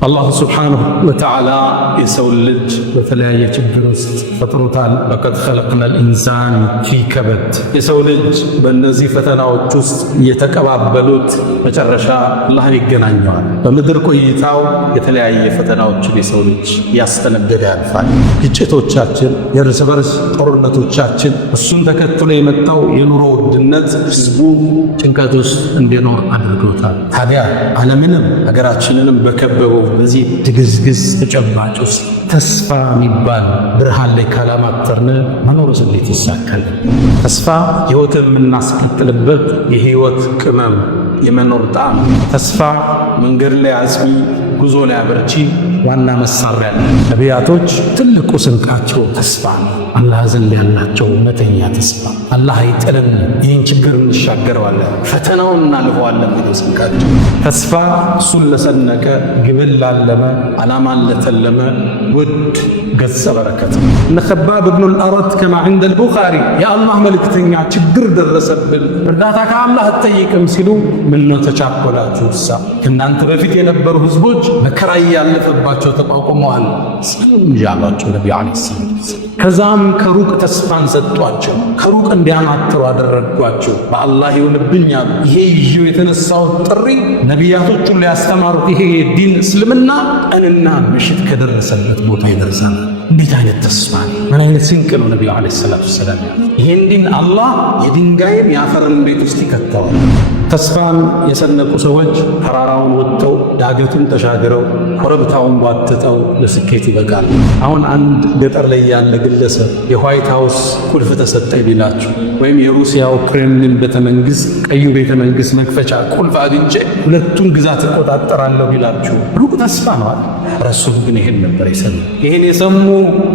አላህ ሱብሓነሁ ወተዓላ የሰው ልጅ በተለያየ ችግር ውስጥ ፈጥሮታል። ለቀድ ኸለቅነል ኢንሳን ፊ ከበድ። የሰው ልጅ በእነዚህ ፈተናዎች ውስጥ እየተቀባበሉት መጨረሻ አላህን ይገናኘዋል። በምድር ቆይታው የተለያየ ፈተናዎችን የሰው ልጅ ያስተናገደ ያልፋል። ግጭቶቻችን፣ የእርስ በርስ ጦርነቶቻችን፣ እሱን ተከትሎ የመጣው የኑሮ ውድነት ህዝቡ ጭንቀት ውስጥ እንዲኖር አድርጎታል። ታዲያ ዓለምንም ሀገራችንንም በከበበው በዚህ ድግዝግዝ ተጨባጭ ውስጥ ተስፋ የሚባል ብርሃን ላይ ካላማተርን መኖርስ እንዴት ይሳካል? ተስፋ ህይወትን የምናስቀጥልበት የህይወት ቅመም፣ የመኖር ጣዕም። ተስፋ መንገድ ላይ አጽሚ፣ ጉዞ ላይ አበርቺ ዋና መሳሪያ ነው። ነቢያቶች ትልቁ ስንቃቸው ተስፋ ነው። አላህ ዘንድ ያላቸው እውነተኛ ተስፋ። አላህ አይጥልን፣ ይህን ችግር እንሻገረዋለን፣ ፈተናውን እናልፈዋለን ብሎ ስንቃቸው ተስፋ እሱን ለሰነቀ፣ ግብን ላለመ፣ ዓላማን ለተለመ ውድ ገጸ በረከት። እነ ኸባብ ብኑል አረት ከማ ዐንደ አልቡኻሪ የአላህ መልእክተኛ ችግር ደረሰብን፣ እርዳታ ከአላህ አትጠይቅም ሲሉ ምነው ተቻኮላችሁ? ከእናንተ በፊት የነበሩ ህዝቦች መከራ እያለፈባቸው ተቋቁመዋል እንጂ አሏቸው ነቢዩ ዓለይሂ ሰላም። ከዛም ከሩቅ ተስፋን ሰጧቸው፣ ከሩቅ እንዲያማትሩ አደረጓቸው። በአላህ ይሁንብኛል። ይሄ ይዤው የተነሳው ጥሪ ነቢያቶቹን ሊያስተማሩት ይሄ ዲን እስልምና ቀንና ምሽት ከደረሰበት ቦታ ይደርሳል። እንዴት አይነት ተስፋ ነው! ምን አይነት ስንቅ ነው! ነቢዩ ዓለይሂ ሰላቱ ወሰላም ይሄን ዲን አላህ የድንጋይን የአፈርን ቤት ውስጥ ይከተዋል። ተስፋን የሰነቁ ሰዎች ተራራውን ወጥተው ዳገቱን ተሻግረው ኮረብታውን ዋትተው ለስኬት ይበቃል። አሁን አንድ ገጠር ላይ ያለ ግለሰብ የዋይት ሃውስ ቁልፍ ተሰጠኝ ቢላችሁ ወይም የሩሲያው ክሬምሊን ቤተመንግስት ቀዩ ቤተመንግስት መክፈቻ ቁልፍ አግኝቼ ሁለቱን ግዛት እቆጣጠራለሁ ቢላችሁ ሩቅ ተስፋ ነው። ረሱል ግን ይሄን ነበር የሰሙ። ይሄን የሰሙ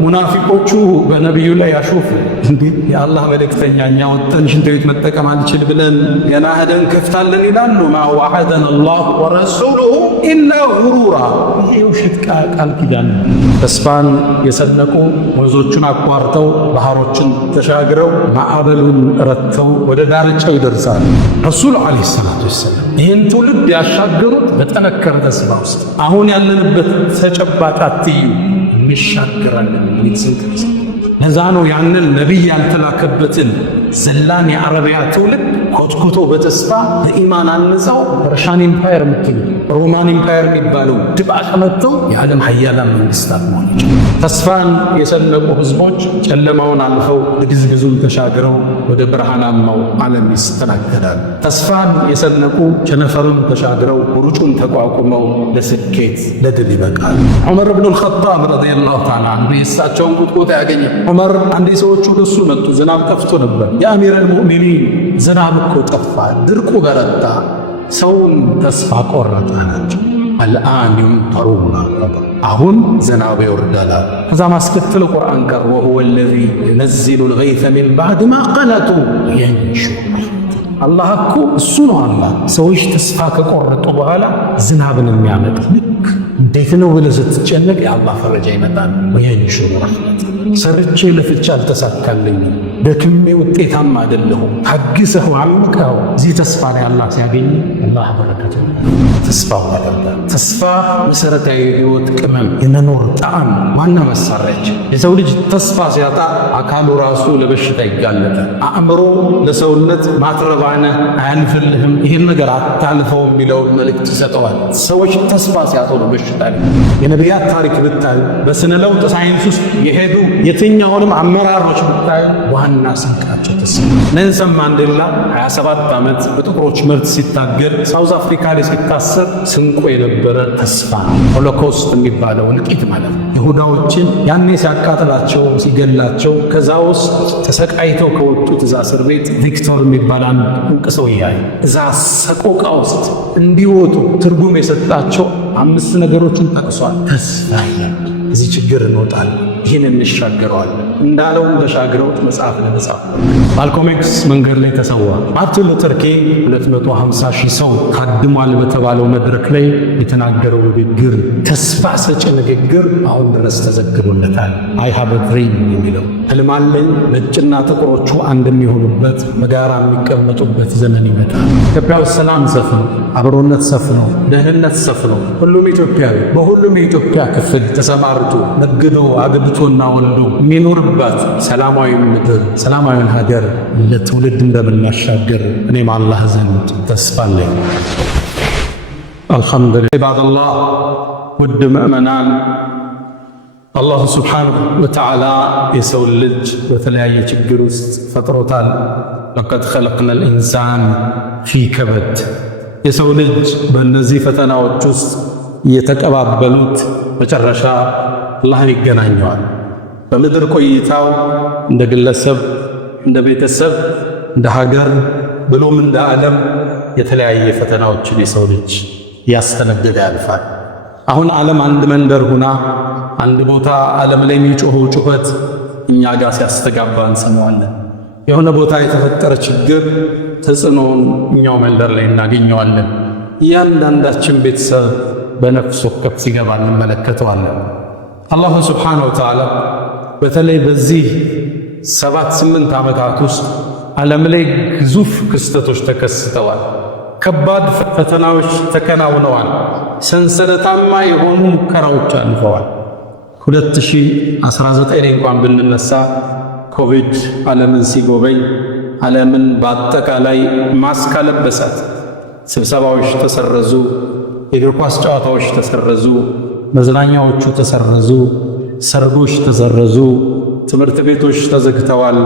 ሙናፊቆቹ በነቢዩ ላይ ያሾፉ። እንዴ የአላህ መልእክተኛ እኛ ወጥተን ሽንት ቤት መጠቀም አንችል ብለን ገና ሄደን ከፍታለን ይላሉ። ማ ወዐደነ አላሁ ወረሱሉሁ ኢላ ጉሩራ። ይሄ ውሸት ቃል ኪዳን። ተስፋን የሰነቁ ወንዞቹን አቋርጠው ባህሮችን ተሻግረው ማዕበሉን ረተው ወደ ዳርቻው ይደርሳሉ። ረሱል ዓለይሂ ሰላቱ ወሰላም ይህን ትውልድ ያሻገሩት በጠነከረ ተስፋ ውስጥ። አሁን ያለንበት ተጨባጭ አትዩ እንሻገራለን የሚል ስንቅ። ለዛ ነው ያንን ነቢይ ያልተላከበትን ዘላን የአረቢያ ትውልድ ኮትኩቶ በተስፋ በኢማን አንጸው ፐርሻን ኢምፓየር የምትሉ ሮማን ኢምፓየር የሚባለው ድባቅ መጥተው የዓለም ሀያላን መንግስታት መሆናቸው። ተስፋን የሰነቁ ህዝቦች ጨለማውን አልፈው ግዝግዙን ተሻግረው ወደ ብርሃናማው ዓለም ይስተናገዳል። ተስፋን የሰነቁ ቸነፈሩን ተሻግረው ውርጩን ተቋቁመው ለስኬት ለድል ይበቃል። ዑመር ብኑል ኸጣብ ረዲየላሁ ተዓላ አንሁ የእሳቸውን ቁጥቁጥ ያገኘ ዑመር አንዴ ሰዎቹ ወደሱ መጡ። ዝናብ ጠፍቶ ነበር። የአሚረል ሙእሚኒን ዝናብ እኮ ጠፋ፣ ድርቁ በረታ፣ ሰውን ተስፋ ቆረጠ ናቸው። አልአን ዩምጠሩና አሁን ዝናብ ይወርዳል። ከዛ ማስከተል ቁርአን ቀር ወሁወ አለዚ ዩነዚሉ አልገይሰ ሚን ባዕድ ማ ቀነጡ የንሹር። አላህ እኮ እሱ ነው። አላህ ሰዎች ተስፋ ከቆረጡ በኋላ ዝናብን የሚያመጣ። ልክ እንዴት ነው ብለህ ስትጨነቅ የአላህ ፈረጃ ይመጣል። ወየንሹር ረሕመት። ሰርቼ ለፍቼ አልተሳካልኝም፣ ደክሜ ውጤታማ አይደለሁም፣ ታግሰህ አልቀው እዚህ ተስፋ ላይ አላህ ሲያገኝ አላህ በረከቱ ተስፋው ያደርጋል። ተስፋ መሰረታዊ የህይወት ቅመም፣ የመኖር ጣዕም ዋና መሳሪያችን። የሰው ልጅ ተስፋ ሲያጣ አካሉ ራሱ ለበሽታ ይጋለጣል። አእምሮ ለሰውነት ማትረባነ አያልፍልህም፣ ይህን ነገር አታልፈው የሚለውን መልእክት ይሰጠዋል። ሰዎች ተስፋ ሲያጡ ነው በሽታ። የነቢያት ታሪክ ብታይ፣ በስነ ለውጥ ሳይንስ ውስጥ የሄዱ የትኛውንም አመራሮች ብታይ ዋና ስንቃቸው ተስፋ። ኔልሰን ማንዴላ 27 ዓመት በጥቁሮች መብት ሲታገል ሳውዝ አፍሪካ ላይ ሲታሰር ስንቆ የነበረ ተስፋ ነው። ሆሎኮስት የሚባለው እልቂት ማለት ነው። ይሁዳዎችን ያኔ ሲያቃጥላቸው ሲገላቸው፣ ከዛ ውስጥ ተሰቃይተው ከወጡት እዛ እስር ቤት ቪክቶር የሚባል አንድ ዕውቅ ሰው ያይ እዛ ሰቆቃ ውስጥ እንዲወጡ ትርጉም የሰጣቸው 5 ነገሮችን ጠቅሷል። ተስፋ እዚህ ችግር እንወጣለን፣ ይህን እንሻገረዋለን እንዳለው ተሻግረውት መጽሐፍ ለመጽሐፍ ማልኮም ኤክስ መንገድ ላይ ተሰዋ። ማርቲን ሉተር ኪንግ 250,000 ሰው ታድሟል በተባለው መድረክ ላይ የተናገረው ንግግር፣ ተስፋ ሰጪ ንግግር አሁን ድረስ ተዘግቦለታል። አይ ሃቭ አ ድሪም የሚለው ህልም አለኝ፣ ነጭና ጥቁሮቹ አንድ የሚሆኑበት በጋራ የሚቀመጡበት ዘመን ይመጣል። ኢትዮጵያ ውስጥ ሰላም ሰፍኖ፣ አብሮነት ሰፍኖ፣ ደህንነት ሰፍኖ ሁሉም ኢትዮጵያዊ በሁሉም የኢትዮጵያ ክፍል ተሰማርቶ ነግዶ አግብቶና ወልዶ የሚኖርባት ሰላማዊ ምድር፣ ሰላማዊን ሀገር ለትውልድ እንደምናሻገር እኔም አላህ ዘንድ ተስፋ አለኝ። አልሐምዱሊላህ ኢባደላህ፣ ውድ ምእመናን፣ አላሁ ስብሓነሁ ወተዓላ የሰው ልጅ በተለያየ ችግር ውስጥ ፈጥሮታል። ለቀድ ኸለቅነል ኢንሳን ፊ ከበድ። የሰው ልጅ በእነዚህ ፈተናዎች ውስጥ እየተቀባበሉት መጨረሻ አላህን ይገናኘዋል። በምድር ቆይታው እንደ ግለሰብ፣ እንደ ቤተሰብ፣ እንደ ሀገር ብሎም እንደ ዓለም የተለያየ ፈተናዎችን የሰው ልጅ ያስተነገደ ያልፋል። አሁን ዓለም አንድ መንደር ሁና አንድ ቦታ ዓለም ላይ የሚጮኸው ጩኸት እኛ ጋር ሲያስተጋባ እንሰማዋለን። የሆነ ቦታ የተፈጠረ ችግር ተጽዕኖውን እኛው መንደር ላይ እናገኘዋለን። እያንዳንዳችን ቤተሰብ በነፍስ ወከፍ ሲገባ እንመለከተዋለን። አላሁ ስብሓነሁ ወተዓላ በተለይ በዚህ 7-8 ዓመታት ውስጥ ዓለም ላይ ግዙፍ ክስተቶች ተከስተዋል። ከባድ ፈተናዎች ተከናውነዋል። ሰንሰለታማ የሆኑ ሙከራዎች አልፈዋል። 2019 እንኳን ብንነሳ ኮቪድ ዓለምን ሲጎበኝ ዓለምን በአጠቃላይ ማስክ አለበሳት። ስብሰባዎች ተሰረዙ፣ የእግር ኳስ ጨዋታዎች ተሰረዙ፣ መዝናኛዎቹ ተሰረዙ፣ ሰርጎች ተሰረዙ፣ ትምህርት ቤቶች ተዘግተዋል፣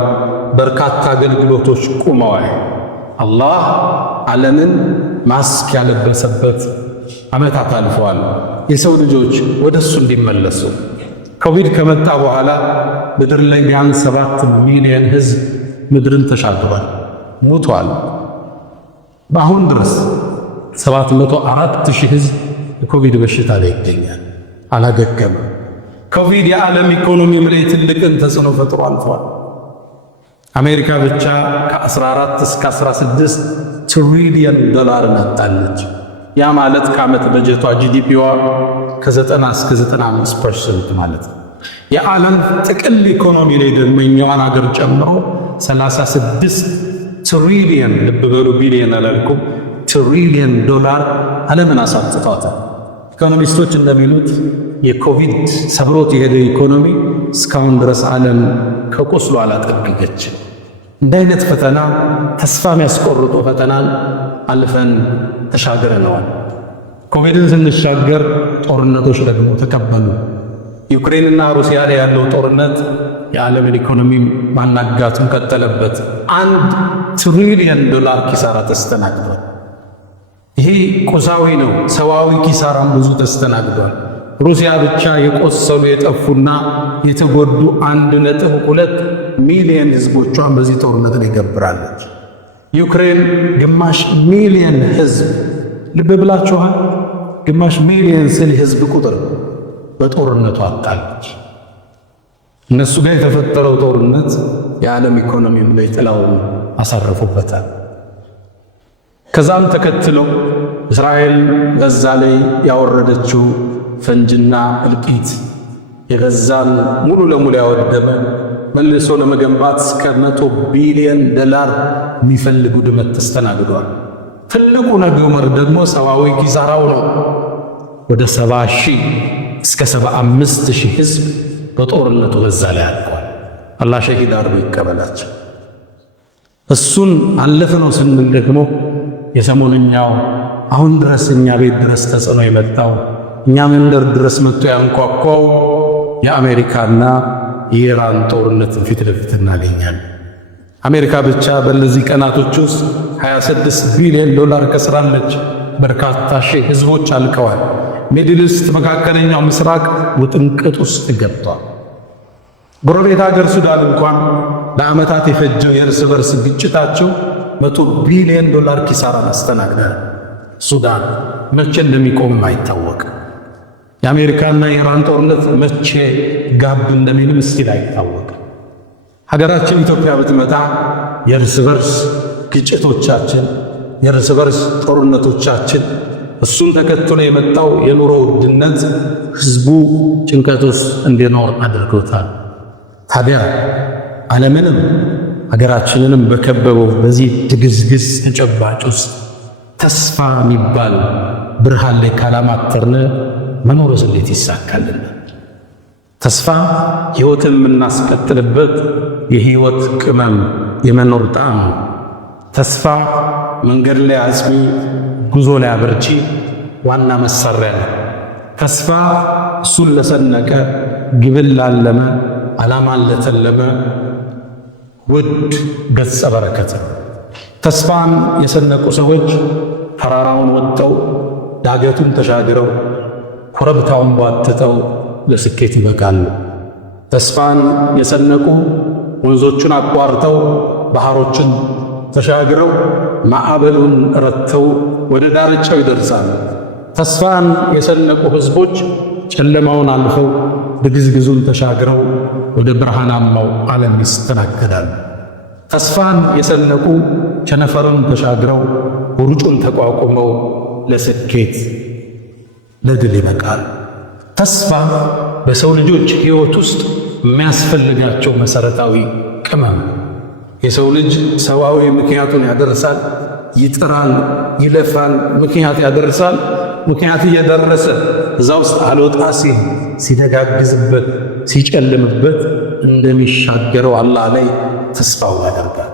በርካታ አገልግሎቶች ቆመዋል። አላህ ዓለምን ማስክ ያለበሰበት ዓመታት አልፈዋል። የሰው ልጆች ወደሱ እንዲመለሱ ኮቪድ ከመጣ በኋላ ምድር ላይ ቢያንስ 7 ሚሊዮን ሕዝብ ምድርን ተሻግሯል፣ ሞቷል። በአሁን ድረስ 704,000 ሕዝብ የኮቪድ በሽታ ላይ ይገኛል፣ አላገገመም። ኮቪድ የዓለም ኢኮኖሚም ላይ ትልቅን ተጽዕኖ ፈጥሮ አልፏል። አሜሪካ ብቻ ከ14 እስከ 16 ትሪሊየን ዶላር አጣለች። ያ ማለት ከዓመት በጀቷ ጂዲፒዋ ከ90 እስከ 95% ማለት ነው። የዓለም ጥቅል ኢኮኖሚ ላይ ደግሞ እኛዋን ሀገር ጨምሮ 36 ትሪሊየን፣ ልብ በሉ ቢሊየን አላልኩም፣ ትሪሊየን ዶላር ዓለምን አሳጥቷታል። ኢኮኖሚስቶች እንደሚሉት የኮቪድ ሰብሮት የሄደ ኢኮኖሚ እስካሁን ድረስ ዓለም ከቁስሉ አላጠገገች። እንደ አይነት ፈተና፣ ተስፋ የሚያስቆርጡ ፈተናን አልፈን ተሻግረነዋል። ኮቪድን ስንሻገር ጦርነቶች ደግሞ ተቀበሉ። ዩክሬንና ሩሲያ ላይ ያለው ጦርነት የዓለምን ኢኮኖሚ ማናጋቱን ቀጠለበት። 1 ትሪሊየን ዶላር ኪሳራ ተስተናግዷል። ይሄ ቁሳዊ ነው። ሰዋዊ ኪሳራም ብዙ ተስተናግዷል። ሩሲያ ብቻ የቆሰሉ የጠፉና የተጎዱ 1.2 ሚሊዮን ሕዝቦቿን በዚህ ጦርነት ላይ ገብራለች። ዩክሬን ግማሽ ሚሊዮን ሕዝብ፣ ልብ ብላችኋል፣ ግማሽ ሚሊዮን ስል ሕዝብ ቁጥር በጦርነቱ አጣለች። እነሱ ጋር የተፈጠረው ጦርነት የዓለም ኢኮኖሚም ላይ ጥላውን አሳርፎበታል። ከዛም ተከትለው እስራኤል ጋዛ ላይ ያወረደችው ፈንጅና እልቂት የጋዛን ሙሉ ለሙሉ ያወደመ መልሶ ለመገንባት እስከ 100 ቢሊዮን ዶላር የሚፈልግ ውድመት ተስተናግዷል። ትልቁ ነገር ደግሞ ሰዋዊ ኪሳራው ነው። ወደ 70,000 እስከ 75,000 ሕዝብ በጦርነቱ በዛ ላይ አልቋል። አላህ ሸሂድ አድርጎ ይቀበላቸው። እሱን አለፈ ነው ስንል ደግሞ የሰሞንኛው አሁን ድረስ እኛ ቤት ድረስ ተጽዕኖ የመጣው እኛ መንደር ድረስ መጥቶ ያንኳኳው የአሜሪካና የኢራን ጦርነት ፊት ለፊት እናገኛለን። አሜሪካ ብቻ በእነዚህ ቀናቶች ውስጥ 26 ቢሊዮን ዶላር ከስራለች። በርካታ ሺህ ሕዝቦች አልቀዋል። ሚድል ኢስት መካከለኛው ምስራቅ ውጥንቅጥ ውስጥ ገብቷል። ጎረቤት ሀገር ሱዳን እንኳን ለዓመታት የፈጀው የእርስ በርስ ግጭታቸው 100 ቢሊዮን ዶላር ኪሳራ አስተናግዳል። ሱዳን መቼ እንደሚቆም አይታወቅም። የአሜሪካና የኢራን ጦርነት መቼ ጋብ እንደሚልም እስቲል አይታወቅም። ሀገራችን ኢትዮጵያ ብትመጣ የእርስ በርስ ግጭቶቻችን፣ የእርስ በርስ ጦርነቶቻችን፣ እሱን ተከትሎ የመጣው የኑሮ ውድነት ህዝቡ ጭንቀት ውስጥ እንዲኖር አድርጎታል። ታዲያ ዓለምንም ሀገራችንንም በከበበው በዚህ ድግዝግዝ ተጨባጭ ውስጥ ተስፋ የሚባል ብርሃን ላይ ካላማተርን መኖርስ እንዴት ይሳካልን? ተስፋ ሕይወትን የምናስቀጥልበት የሕይወት ቅመም፣ የመኖር ጣዕም። ተስፋ መንገድ ላይ አጽሚ፣ ጉዞ ላይ አበርቺ ዋና መሳሪያ ነው። ተስፋ እሱን ለሰነቀ፣ ግብን ላለመ፣ ዓላማን ለተለመ ውድ ገጸ በረከት። ተስፋን የሰነቁ ሰዎች ተራራውን ወጥተው ዳገቱን ተሻግረው ኮረብታውን ባትተው ለስኬት ይበቃሉ። ተስፋን የሰነቁ ወንዞቹን አቋርተው ባህሮችን ተሻግረው ማዕበሉን ረተው ወደ ዳርቻው ይደርሳሉ። ተስፋን የሰነቁ ሕዝቦች ጨለማውን አልፈው ድግዝግዙን ተሻግረው ወደ ብርሃናማው ዓለም ይስተናገዳሉ። ተስፋን የሰነቁ ቸነፈርን ተሻግረው ውርጩን ተቋቁመው ለስኬት ለድል ይበቃል። ተስፋ በሰው ልጆች ሕይወት ውስጥ የሚያስፈልጋቸው መሰረታዊ ቅመም። የሰው ልጅ ሰዋዊ ምክንያቱን ያደርሳል፣ ይጥራል፣ ይለፋል፣ ምክንያት ያደርሳል። ምክንያት እየደረሰ እዛ ውስጥ አልወጣ ሲል ሲደጋግዝበት ሲጨልምበት እንደሚሻገረው አላህ ላይ ተስፋው ያደርጋል።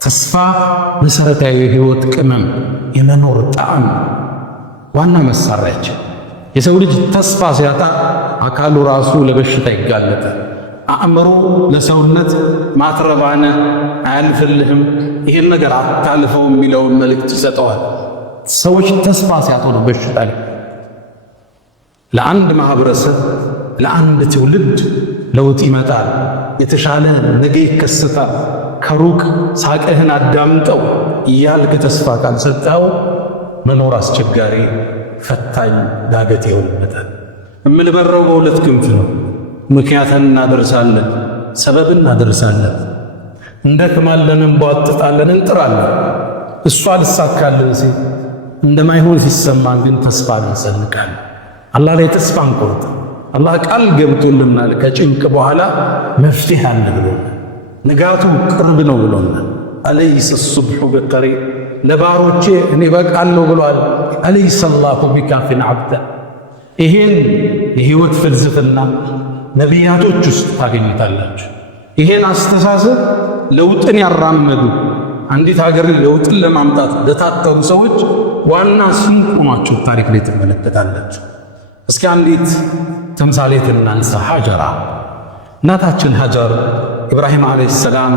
ተስፋ መሰረታዊ የሕይወት ቅመም፣ የመኖር ጣዕም፣ ዋና መሳሪያችን። የሰው ልጅ ተስፋ ሲያጣ አካሉ ራሱ ለበሽታ ይጋለጣል። አእምሮ ለሰውነት ማትረባነ አያልፍልህም፣ ይህን ነገር አታልፈው የሚለውን መልእክት ይሰጠዋል። ሰዎች ተስፋ ሲያጡ ነው በሽታ ላይ። ለአንድ ማህበረሰብ ለአንድ ትውልድ ለውጥ ይመጣል፣ የተሻለ ነገ ይከሰታል። ከሩቅ ሳቅህን አዳምጠው እያልክ ተስፋ ካልሰጠኸው መኖር አስቸጋሪ፣ ፈታኝ፣ ዳገት ይሆንበታል። የምንበረው በሁለት ክንፍ ነው። ምክንያትን እናደርሳለን፣ ሰበብን እናደርሳለን፣ እንደክማለን፣ እንቧጥጣለን፣ እንጥራለን። እሷ ልሳካልን ሲል እንደማይሆን ሲሰማን ግን ተስፋ እንሰንቃለን። አላህ ላይ ተስፋ እንቆርጥ። አላህ ቃል ገብቶልናል፣ ከጭንቅ በኋላ መፍትሄ አለ ብሎናል። ንጋቱ ቅርብ ነው ብሎናል። አለይሰ ሱብሑ ቢቀሪብ፣ ለባሮቼ እኔ በቃለሁ ብሏል። አለይሰ አላሁ ቢካፊን ዓብደ። ይሄን የሕይወት ፍልስፍና ነቢያቶች ውስጥ ታገኙታላችሁ። ይሄን አስተሳሰብ ለውጥን ያራመዱ አንዲት ሀገር ለውጥን ለማምጣት ለታተሩ ሰዎች ዋና ስንቅ ሆኗቸው ታሪክ ላይ ትመለከታላችሁ። እስኪ አንዲት ተምሳሌት እናንሳ። ሀጀራ፣ እናታችን ሀጀር ኢብራሂም ዓለይሂ ሰላም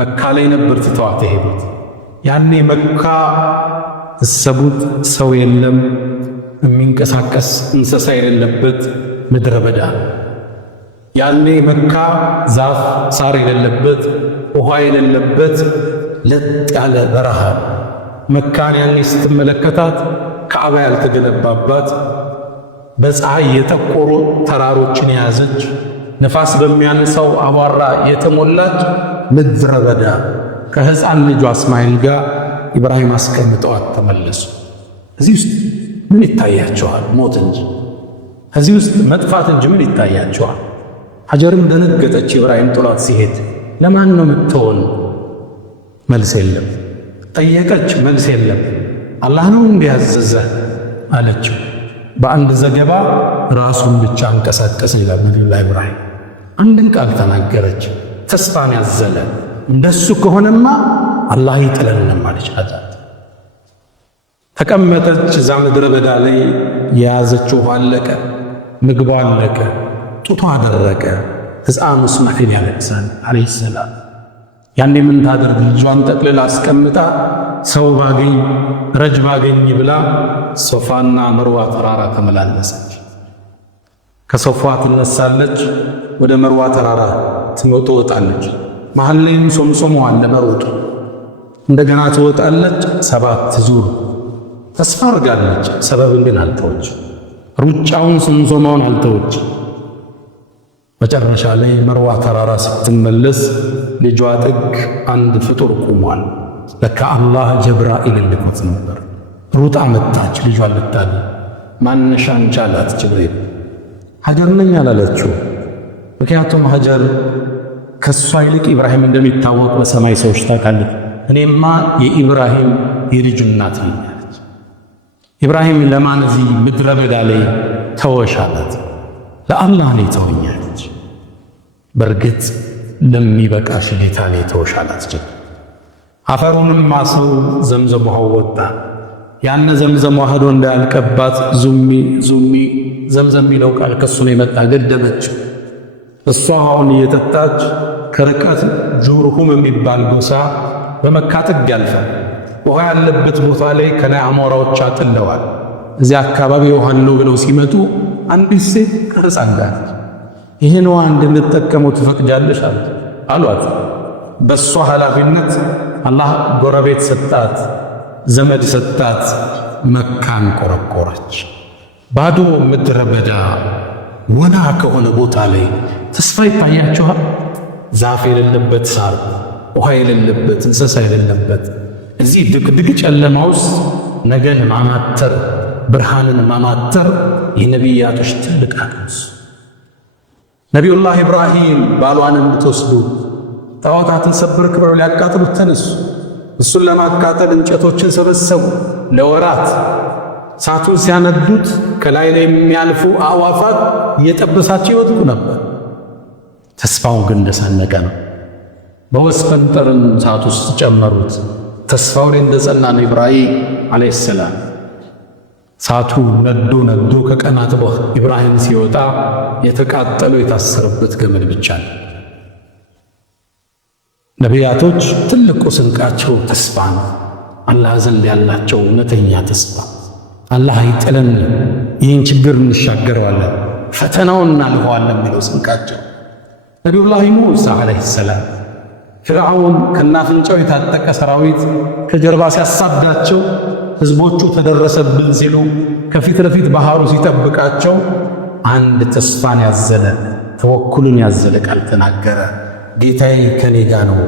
መካ ላይ ነበር ትተዋት የሄዱት። ያኔ መካ እሰቡት ሰው የለም፣ የሚንቀሳቀስ እንስሳ የሌለበት ምድረ በዳ። ያኔ መካ ዛፍ ሳር የሌለበት ውሃ የሌለበት ለጥ ያለ በረሃ። መካን ያኔ ስትመለከታት ካዕባ ያልተገነባባት፣ በፀሐይ የጠቆሩ ተራሮችን የያዘች፣ ነፋስ በሚያነሳው አቧራ የተሞላች ምድረ በዳ። ከሕፃን ልጇ እስማኤል ጋር ኢብራሂም አስቀምጠዋት ተመለሱ። እዚህ ውስጥ ምን ይታያቸዋል? ሞት እንጂ። እዚህ ውስጥ መጥፋት እንጂ ምን ይታያቸዋል? ሀጀርም ደነገጠች። ኢብራሂም ጥሏት ሲሄድ ለማን ነው የምትሆን? መልስ የለም። ጠየቀች፣ መልስ የለም። አላህ ነው እንዲያዘዘ አለችው። በአንድ ዘገባ ራሱን ብቻ አንቀሳቀስ ይላል ነቢዩላህ ኢብራሂም። አንድን ቃል ተናገረች፣ ተስፋን ያዘለ። እንደሱ ከሆነማ አላህ ይጥለንም አለች። ተቀመጠች። እዛ ምድረ በዳ ላይ የያዘችው ውሃ አለቀ፣ ምግቧ አለቀ፣ ጡቷ አደረቀ። ሕፃኑ እስማኤል ያለቅሳል ዓለይሂ ሰላም። ያኔ ምን ታደርግ? ልጇን ጠቅልላ አስቀምጣ ሰው ባገኝ ረጅ ባገኝ ብላ ሶፋና መርዋ ተራራ ተመላለሰች። ከሶፋ ትነሳለች፣ ወደ መርዋ ተራራ ትወጣለች። መሃል ላይም ሶምሶሞ አለ መሮጡ። እንደገና ትወጣለች፣ 7 ዙር ተስፋ አድርጋለች። ሰበብን ግን አልተወች። ሩጫውን ስንዞማውን አልተወች። መጨረሻ ላይ መርዋ ተራራ ስትመለስ ልጇ ጥግ አንድ ፍጡር ቆሟል። ለካ አላህ ጀብራኢልን ልኮት ነበር። ሩጣ መጣች ልጇን ልታድን። ማነሽ አንቺ አላት ጅብሪል። ሀጀር ነኝ አላለችው። ምክንያቱም ሀጀር ከሷ ይልቅ ኢብራሂም እንደሚታወቅ በሰማይ ሰዎች ታውቃለች። እኔማ የኢብራሂም የልጁ እናት ነኝ አለች። ኢብራሂም ለማን እዚህ ምድረ በዳ ላይ ተወሽ አላት። ለአላህ ነው ተወኝ አለች። በርግጥ ለሚበቃሽ ጌታ ነው ተወሽ አላት። አፈሩንም ማሰው ዘምዘም ውሃው ወጣ። ያነ ዘምዘም ሄዶ እንዳያልቀባት ዙሚ ዘምዘም የሚለው ቃል ከሱ ነው የመጣ ገደበችው። እሷ አሁን እየጠጣች ከርቀት ጁርሁም የሚባል ጎሳ በመካ ጥግ ያልፋል። ውሃ ያለበት ቦታ ላይ ከላይ አሞራዎች አጥለዋል። እዚያ አካባቢ ውሃ ነው ብለው ሲመጡ አንዲት ሴት ከሕፃን ጋር ይህን ውሃ እንድንጠቀመው ትፈቅጃለሽ አሏት። በእሷ ኃላፊነት አላህ ጎረቤት ሰጣት፣ ዘመድ ሰጣት። መካን ቆረቆረች። ባዶ ምድረ በዳ ወና ከሆነ ቦታ ላይ ተስፋ ይታያችኋል። ዛፍ የሌለበት ሳር፣ ውሃ የሌለበት እንስሳ የሌለበት እዚህ ድቅድቅ ጨለማ ውስጥ ነገን ማማተር፣ ብርሃንን ማማተር የነቢያቶች ትልቅ አቅምስ። ነቢዩላህ ኢብራሂም ባሏንም ልትወስዱ ጣዖታትን ሰብርክ ብለው ሊያቃጥሉት ተነሱ። እሱን ለማቃጠል እንጨቶችን ሰበሰቡ። ለወራት እሳቱን ሲያነዱት ከላይ ላይ የሚያልፉ አዕዋፋት እየጠበሳቸው ይወድቁ ነበር። ተስፋው ግን እንደሰነቀ ነው። በወስፈንጠርን እሳት ውስጥ ጨመሩት። ተስፋው ላይ እንደጸና ነው ኢብራሂም ዓለይሂ ሰላም። እሳቱ ነዶ ከቀናት በኋላ ኢብራሂም ሲወጣ የተቃጠለው የታሰረበት ገመድ ብቻ ነው። ነቢያቶች ትልቁ ስንቃቸው ተስፋ ነው። አላህ ዘንድ ያላቸው እውነተኛ ተስፋ አላህ አይጥለን፣ ይህን ችግር እንሻገረዋለን፣ ፈተናውን እናልፈዋለን የሚለው ስንቃቸው። ነቢዩላህ ሙሳ ዓለይሂ ሰላም ፍርዓውን ከናፍንጫው የታጠቀ ሰራዊት ከጀርባ ሲያሳዳቸው፣ ህዝቦቹ ተደረሰብን ሲሉ ከፊት ለፊት ባህሩ ሲጠብቃቸው አንድ ተስፋን ያዘለ ተወኩልን ያዘለ ቃል ተናገረ። ጌታዬ ከኔ ጋር ነው፣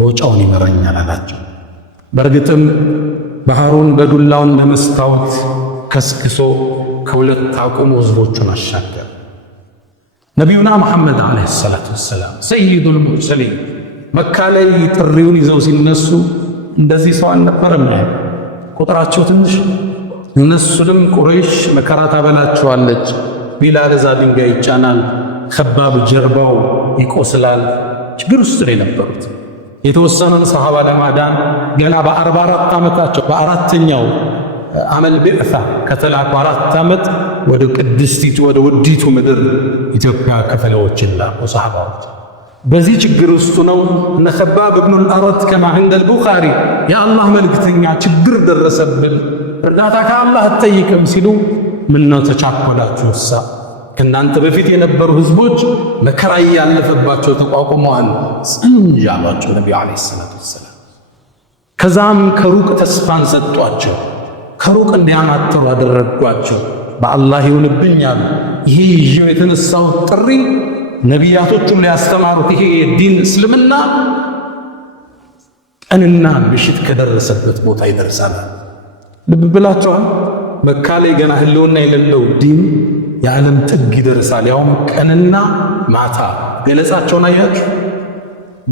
መውጫውን ይመረኛል አላቸው። በእርግጥም ባህሩን በዱላውን ለመስታወት ከስክሶ ከሁለት አቁሞ ህዝቦቹን አሻገረ። ነቢዩና መሐመድ ዓለይሂ ሰላቱ ወሰላም ሰይዱል ሙርሰሊን መካ ላይ ጥሪውን ይዘው ሲነሱ እንደዚህ ሰው አልነበረም። ቁጥራቸው ትንሽ፣ እነሱንም ቁረይሽ መከራ ታበላቸዋለች። ቢላል እዛ ድንጋይ ይጫናል፣ ከባብ ጀርባው ይቆስላል። ችግር ውስጥ ነው የነበሩት። የተወሰነን ሰሃባ ለማዳን ገና በ44 ዓመታቸው በአራተኛው አመል ቢዕሳ ከተላኩ 4 ዓመት ወደ ቅድስቲቱ ወደ ውዲቱ ምድር ኢትዮጵያ ከፈለዎችን ላኩ ሰሃባዎች። በዚህ ችግር ውስጥ ነው እነ ከባብ ኢብኑ አልአረት ከማ ዐንደል ቡኻሪ የአላህ መልእክተኛ ችግር ደረሰብን፣ እርዳታ ከአላህ አትጠይቅም ሲሉ ምነው ተቻኮላችሁ? እሳ ከእናንተ በፊት የነበሩ ህዝቦች መከራ ያለፈባቸው ተቋቁመዋል፣ ጽንጅ አሏቸው ነቢዩ ዓለይሂ ሰላቱ ወሰላም። ከዛም ከሩቅ ተስፋን ሰጧቸው፣ ከሩቅ እንዲያማተሩ አደረጓቸው። በአላህ ይሁንብኝ አሉ። ይሄ ይዤው የተነሳው ጥሪ ነቢያቶቹም ሊያስተማሩት ይሄ ዲን እስልምና ቀንና ምሽት ከደረሰበት ቦታ ይደርሳል። ልብ ብላችኋል። መካ ላይ ገና ህልውና የሌለው ዲን የዓለም ጥግ ይደርሳል፣ ያውም ቀንና ማታ። ገለጻቸውን አያችሁ?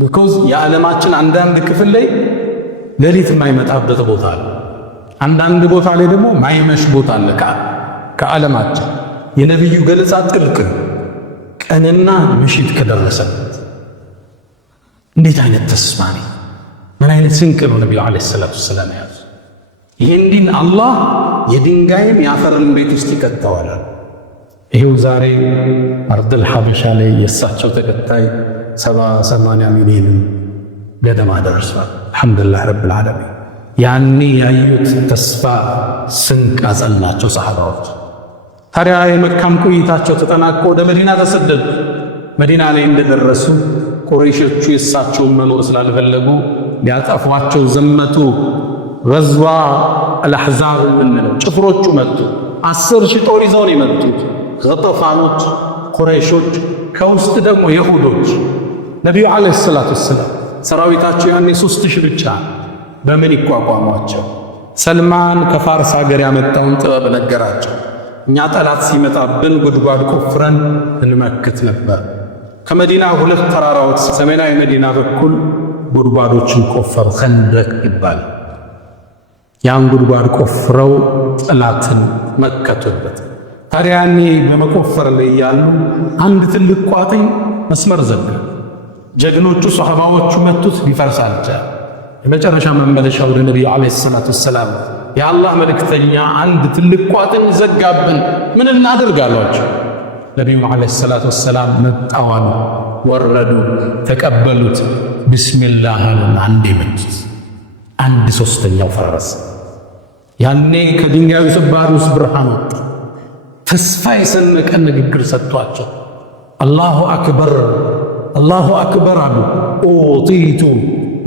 ቢኮዝ የዓለማችን አንዳንድ ክፍል ላይ ሌሊት የማይመጣበት ቦታ አለ፣ አንዳንድ ቦታ ላይ ደግሞ ማይመሽ ቦታ አለ። ከዓለማችን የነቢዩ ገለጻ ጥልቅ ቀንና ምሽት ከደረሰበት እንዴት አይነት ተስፋ ነው! ምን አይነት ስንቅ ነው ነቢዩ ዓለይሂ ሰላቱ ወሰላም ያዙ። ይህን ዲን አላህ የድንጋይም የአፈርን ቤት ውስጥ ይከተዋል። ይሄው ዛሬ አርድል ሐበሻ ላይ የእሳቸው ተከታይ 70-80 ሚሊዮን ገደማ ደርሷል። አልሐምዱሊላህ ረብል ዓለሚን። ያኔ ያዩት ተስፋ ስንቅ አጸናቸው ሰሃባዎች። ታዲያ የመካም ቆይታቸው ተጠናቆ ወደ መዲና ተሰደዱ። መዲና ላይ እንደደረሱ ቁረይሾቹ የእሳቸውን መኖር ስላልፈለጉ ሊያጠፏቸው ዘመቱ። ገዝዋ አልአሕዛብ የምንለው ጭፍሮቹ መጡ። 10,000 ጦር ይዘው ነው የመጡት። ገጠፋኖች፣ ቁረይሾች፣ ከውስጥ ደግሞ የሁዶች። ነቢዩ ዓለይሂ ሰላቱ ወሰላም ሰራዊታቸው ያኔ 3,000 ብቻ በምን ይቋቋሟቸው? ሰልማን ከፋርስ ሀገር ያመጣውን ጥበብ ነገራቸው። እኛ ጠላት ሲመጣብን ጉድጓድ ቆፍረን እንመክት ነበር። ከመዲና 2 ተራራዎች ሰሜናዊ መዲና በኩል ጉድጓዶችን ቆፈሩ፣ ኸንደቅ ይባላል። ያን ጉድጓድ ቆፍረው ጠላትን መከቱበት። ታዲያ ያኔ በመቆፈር ላይ ያሉ አንድ ትልቅ ቋጥኝ መስመር ዘጋ። ጀግኖቹ ሷሃባዎቹ መቱት፣ ሊፈርስ አልቻለም። የመጨረሻ መመለሻ ወደ ነቢዩ ዓለይሂ ሰላቱ ወሰላም የአላህ መልእክተኛ አንድ ትልቅ ቋጥኝ ዘጋብን፣ ምን እናድርግ አሏቸው። ነቢዩ ዓለይሂ ሰላቱ ወሰላም መጣዋል፣ ወረዱ፣ ተቀበሉት። ቢስሚላህ አሉና አንዴ መቱት። 1/3 ፈረሰ። ያኔ ከድንጋዩ ስባሪ ውስጥ ብርሃን ወጣ። ተስፋ የሰነቀ ንግግር ሰጥቷቸው አላሁ አክበር አላሁ አክበር አሉ። ኡጢቱ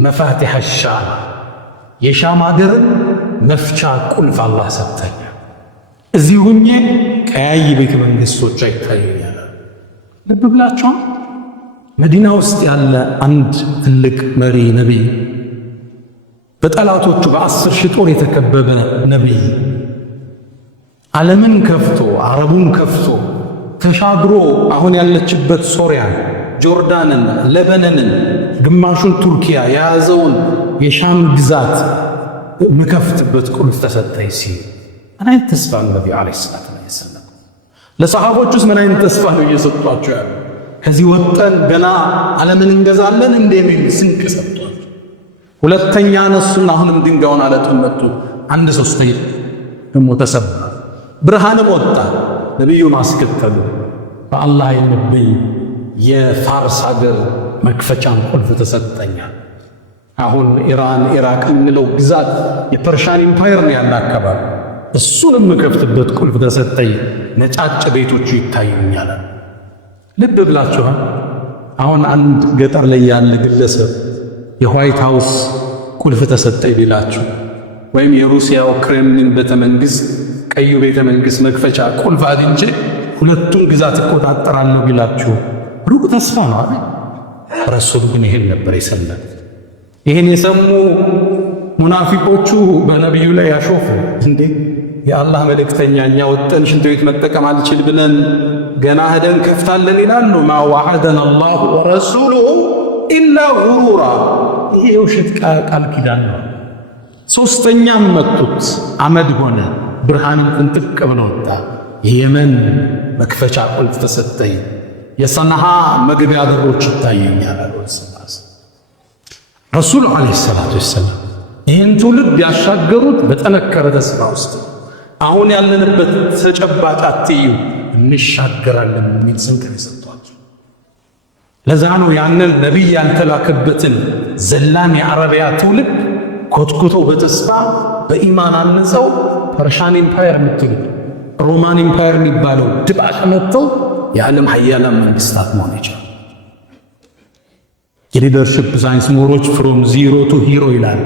መፋቲሐ ሻም፣ የሻም አገርን መፍቻ ቁልፍ አላህ ሰጥተኛል። እዚህ ሁኜ ቀያይ ቤተ መንግሥቶች አይታዩኛል። ልብ ብላችኋል። መዲና ውስጥ ያለ አንድ ትልቅ መሪ ነቢይ፣ በጠላቶቹ በ10,000 ጦር የተከበበ ነቢይ፣ ዓለምን ከፍቶ አረቡን ከፍቶ ተሻግሮ አሁን ያለችበት ሶሪያን፣ ጆርዳንን፣ ለበነንን፣ ግማሹን ቱርኪያ የያዘውን የሻም ግዛት መከፍትበት ቁልፍ ተሰጠኝ ሲል ምን አይነት ተስፋ ነው ነቢዩ ዓለይሂ ሰላቱ ወሰላም? ለሰሃቦች ውስጥ ምን አይነት ተስፋ ነው እየሰጧቸው ያሉ? ከዚህ ወጠን ገና ዓለምን እንገዛለን እንደሚል ስንቅ ሰጥቷቸው፣ ሁለተኛ ነሱን አሁንም ድንጋዩን አለቱን መጡ። 1/3 ደግሞ ተሰበረ። ብርሃንም ወጣ። ነቢዩን አስከተሉ። በአላህ የነብይ የፋርስ ሀገር መክፈቻን ቁልፍ ተሰጠኛል። አሁን ኢራን፣ ኢራቅ የምንለው ግዛት የፐርሻን ኢምፓየር ነው ያለ አካባቢ። እሱንም ከፍትበት ቁልፍ ተሰጠኝ። ነጫጭ ቤቶቹ ይታዩኛል። ልብ ብላችኋል። አሁን አንድ ገጠር ላይ ያለ ግለሰብ የዋይት ሃውስ ቁልፍ ተሰጠኝ ቢላችሁ፣ ወይም የሩሲያው ክሬምሊን ቤተ መንግሥት ቀዩ ቤተ መንግሥት መክፈቻ ቁልፍ አግኝቼ ሁለቱን ግዛት እቆጣጠራለሁ ቢላችሁ ሩቅ ተስፋ ነው አይደል? ረሱል ግን ይሄን ነበር የሰለመ። ይሄን የሰሙ ሙናፊቆቹ በነቢዩ ላይ ያሾፉ። እንዴ የአላህ መልእክተኛ እኛ ወጠን ሽንት ቤት መጠቀም አልችል ብለን ገና ሄደን ከፍታለን ይላሉ። ማ ወዐደና አላሁ ወረሱሉሁ ኢላ ጉሩራ። ይሄ የውሸት ቃል ኪዳን ነው። ሶስተኛም መቱት፣ አመድ ሆነ። ብርሃንም ፍንጥቅ ብሎ ወጣ። የየመን መክፈቻ ቁልፍ ተሰጠኝ። የሰንዓ መግቢያ በሮች ይታየኛል አሉ ረሱሉ ዓለይሂ ሰላቱ ወሰላም። ይህን ትውልድ ያሻገሩት በጠነከረ ተስፋ ውስጥ። አሁን ያለንበት ተጨባጭ አትዩ፣ እንሻገራለን የሚል ስንቅ የሰጧቸው። ለዛ ነው ያንን ነቢይ ያልተላከበትን ዘላን የአረቢያ ትውልድ ኮትኩቶ በተስፋ በኢማን አንጸው ፐርሻን ኢምፓየር የምትሉት ሮማን ኢምፓየር የሚባለው ድባቅ መጥተው የዓለም ሀያላን መንግስታት መሆን ይችላል። የሊደርሽፕ ሳይንስ ምሁሮች ፍሮም ዚሮ ቱ ሂሮ ይላል።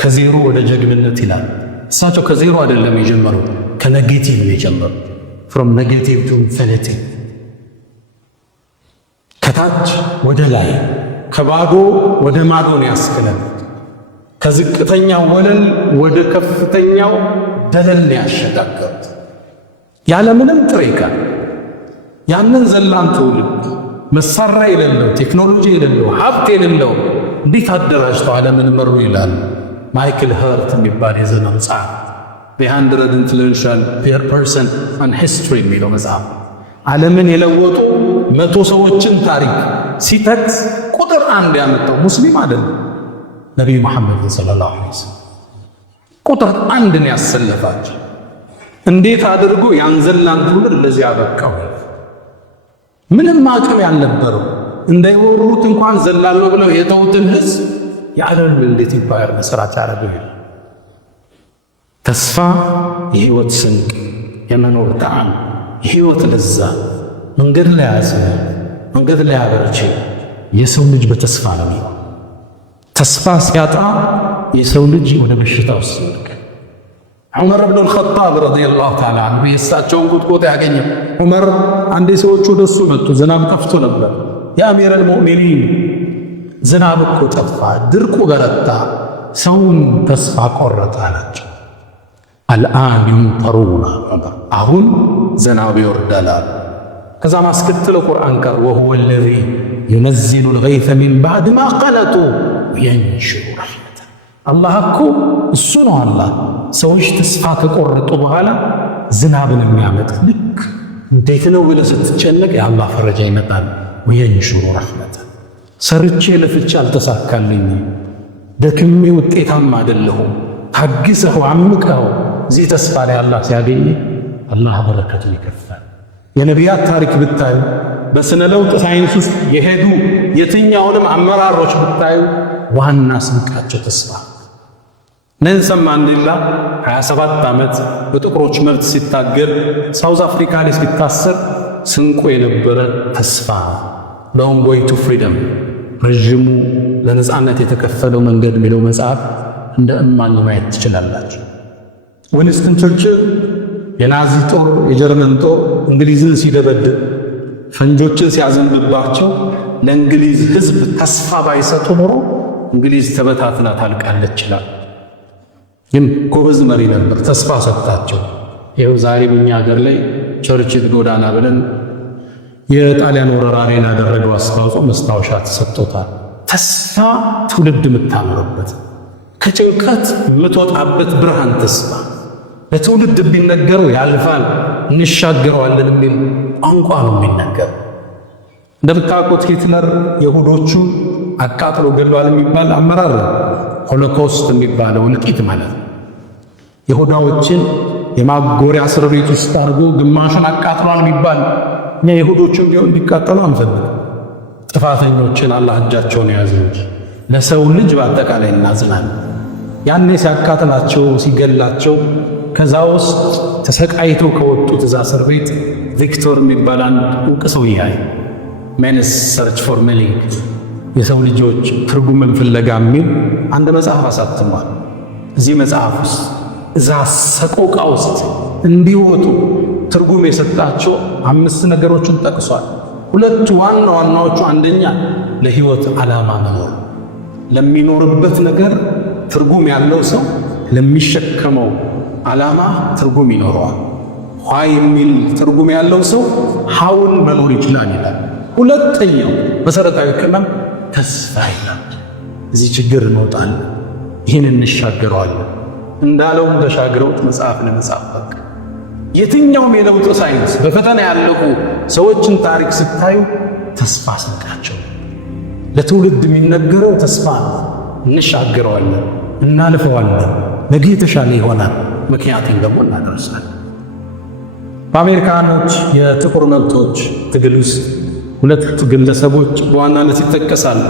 ከዜሮ ወደ ጀግንነት ይላል። እሳቸው ከዜሮ አይደለም የጀመሩት፣ ከኔጌቲቭ ነው የጀመሩት። ፍሮም ኔጌቲቭ ቱ ኢንፊኒቲ፣ ከታች ወደ ላይ ከባዶ ወደ ማዶ ነው ያስከለሉት። ከዝቅተኛው ወለል ወደ ከፍተኛው ደለል ነው ያሸጋገሩት ያለምንም ጥሬ ዕቃ። ያንን ዘላን ትውልድ መሳሪያ የሌለው ቴክኖሎጂ የሌለው ሀብት የሌለው እንዴት አደራጅተው ዓለምን መሩ ይላል ማይክል ኸርት የሚባል የዘመኑ ጸሐፊ በ100 ኢንፍሉዌንሻል ፐርሰን ኦን ሂስትሪ የሚለው መጽሐፍ ዓለምን የለወጡ 100 ሰዎችን ታሪክ ሲጠቅስ ቁጥር 1 ያመጣው ሙስሊም አይደለም፣ ነቢዩ መሐመድ ሰለላሁ ዐለይሂ ወሰለም ቁጥር 1 ነው ያሰለፋቸው። እንዴት አድርጎ ያን ዘላን ትውልድ ለዚህ ያበቃው? ምንም አቅም ያልነበረው እንዳይወሩት እንኳን ዘላለው ብለው የተውትን ህዝብ የዓለም እንዴት ኢምፓየር መስራት ያደረገው። ተስፋ የህይወት ስንቅ፣ የመኖር ጣዕም፣ የህይወት ለዛ መንገድ ላይ ያዘ፣ መንገድ ላይ ያበርች። የሰው ልጅ በተስፋ ነው። ተስፋ ሲያጣ የሰው ልጅ ወደ በሽታ ውስጥ ይወድቃል። ዑመር ብን አልኸጣብ ረዲየላሁ ተዓላ አንሁ የእሳቸውን ቁጥቁጥ ያገኘው ዑመር አንዴ ሰዎች ወደሱ መጡ። ዝናብ ጠፍቶ ነበር። የአሚረል ሙእሚኒን ዝናብ እኮ ጠፋ፣ ድርቁ በረታ፣ ሰውን ተስፋ ቆረጠ አላቸው። አልአን ዩምጠሩና አሁን ዝናብ ይወርዳል። ከዛ ማስከተለው ቁርአን ቀር ወሁወ አለዚ ዩነዚሉ አልገይሰ ሚን ባዕድ ማ ቀነጡ ወየንሹሩ ረሕመተ አላህ እኮ እሱ ነው። አላህ ሰዎች ተስፋ ከቆረጡ በኋላ ዝናብን የሚያመጣ ልክ እንዴት ነው ብለህ ስትጨነቅ የአላህ ፈረጃ ይመጣል። ወየንሹሩ ረሕመተ ሰርቼ ለፍቼ አልተሳካልኝም፣ ደክሜ ውጤታማ አይደለሁም፣ ታግሰው አምቀው እዚህ ተስፋ ላይ አላህ ሲያገኝ አላህ በረከቱን ይከፍታል። የነቢያት ታሪክ ብታዩ፣ በስነ ለውጥ ሳይንስ ውስጥ የሄዱ የትኛውንም አመራሮች ብታዩ ዋና ስንቃቸው ተስፋ። ኔልሰን ማንዴላ 27 ዓመት በጥቁሮች መብት ሲታገል ሳውዝ አፍሪካ ላይ ሲታሰር ስንቁ የነበረ ተስፋ። ሎንግ ዌይ ቱ ፍሪደም ረዥሙ ለነፃነት የተከፈለው መንገድ የሚለው መጽሐፍ እንደ እማኝ ማየት ትችላላችሁ። ዊንስተን ቸርችል የናዚ ጦር የጀርመን ጦር እንግሊዝን ሲደበድብ ፈንጆችን ሲያዘንብባቸው ለእንግሊዝ ሕዝብ ተስፋ ባይሰጡ ኖሮ እንግሊዝ ተበታትና ታልቃለች ይችላል። ግን ጎበዝ መሪ ነበር፣ ተስፋ ሰጣቸው። ይኸው ዛሬ በእኛ ሀገር ላይ ቸርችል ጎዳና ብለን የጣሊያን ወረራ ያደረገው አስተዋጽኦ መስታወሻ ተሰጥቶታል። ተስፋ ትውልድ የምታምርበት ከጭንቀት የምትወጣበት ብርሃን ተስፋ ለትውልድ ቢነገረው ያልፋል፣ እንሻገረዋለን የሚል ቋንቋ ነው የሚነገር። እንደምታውቁት ሂትለር የሁዶቹ አቃጥሎ ገሏል የሚባል አመራር ነው። ሆሎኮስት የሚባለው እልቂት ማለት ነው። የሁዳዎችን የማጎሪያ እስር ቤት ውስጥ አድርጎ ግማሹን አቃጥሏል የሚባል እኛ የሁዶቹን ቢሆን እንዲቃጠሉ አንፈልግም። ጥፋተኞችን አላህ እጃቸውን የያዘ እንጂ ለሰው ልጅ በአጠቃላይ እናዝናለን። ያኔ ሲያቃጥላቸው ሲገላቸው ከዛ ውስጥ ተሰቃይተው ከወጡት እዛ እስር ቤት ቪክቶር የሚባል አንድ ዕውቅ ሰውዬ ሜንስ ሰርች ፎር ሚኒንግ የሰው ልጆች ትርጉምን ፍለጋ የሚል አንድ መጽሐፍ አሳትሟል። እዚህ መጽሐፍ ውስጥ እዛ ሰቆቃ ውስጥ እንዲወጡ ትርጉም የሰጣቸው 5 ነገሮችን ጠቅሷል። ሁለቱ ዋና ዋናዎቹ፣ አንደኛ ለህይወት ዓላማ መኖር፣ ለሚኖርበት ነገር ትርጉም ያለው ሰው ለሚሸከመው ዓላማ ትርጉም ይኖረዋል። ኋ የሚል ትርጉም ያለው ሰው ሐውን መኖር ይችላል ይላል። ሁለተኛው መሰረታዊ ቅመም ተስፋ ይላል። እዚህ ችግር እንወጣለን፣ ይህን እንሻገረዋለን እንዳለውም ተሻግረውት መጽሐፍ ለመጻፍ በቃ የትኛውም የለውጥ ሳይንስ በፈተና ያለቁ ሰዎችን ታሪክ ስታዩ ተስፋ ሰጣቸው። ለትውልድ የሚነገረው ተስፋ ነው። እንሻገረዋለን፣ እናልፈዋለን፣ ነገ የተሻለ ይሆናል፣ ምክንያቱም ደግሞ እናደርሳለን። በአሜሪካኖች የጥቁር መብቶች ትግል ውስጥ 2 ግለሰቦች በዋናነት ይጠቀሳሉ፣